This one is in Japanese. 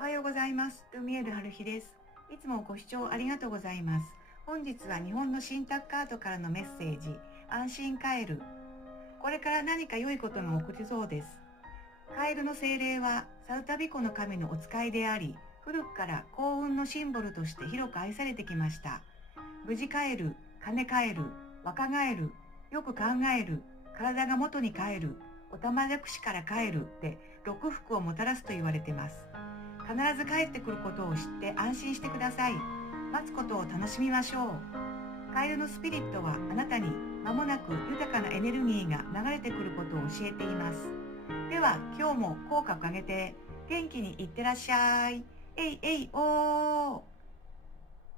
おはようございます。ルミエール春日です。いつもご視聴ありがとうございます。本日は日本の信託カードからのメッセージ、安心カエル。これから何か良いことが起こりそうです。カエルの精霊はサウタビコの神のお使いであり、古くから幸運のシンボルとして広く愛されてきました。無事カエル、金カエル、若カエル、よく考える、体が元に帰る、おたまじゃくしから帰るで6福をもたらすと言われています。必ず帰ってくることを知って安心してください。待つことを楽しみましょう。カエルのスピリットはあなたに間もなく豊かなエネルギーが流れてくることを教えています。では今日も口角上げて元気にいってらっしゃい。えいえいおー。